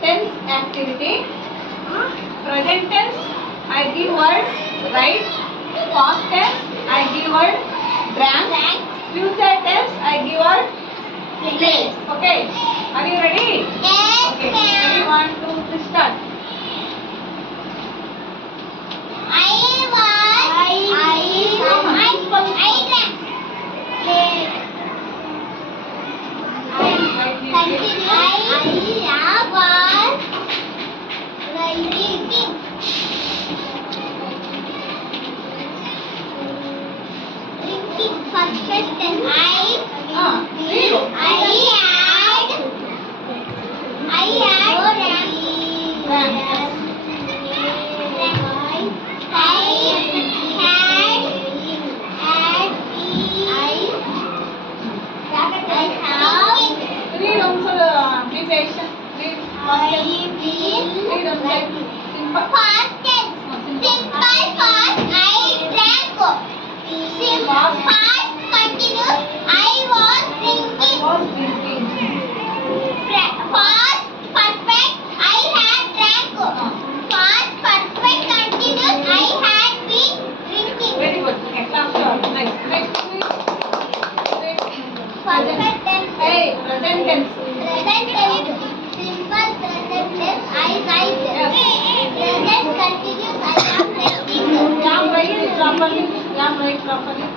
tense activity. Present tense, I give word write. Past tense, I give word drank. Future tense, I give word play. Okay. Are you ready? Yes, Okay. ma'am. Ready? 1, 2, 3, start. First sentence. Read also be patient. Read past tense. Read also simple. Past tense. Simple past. I drank. Past continuous. I was drinking. Was drinking. Past perfect. I had drank. Past perfect continuous. I had been drinking. Very good. Okay, clap your next. Next, please. Perfect tense. Hey, present tense. Present tense. Simple present tense. I write. Yes. Present continuous. I am writing. Jam right properly. Jam right properly.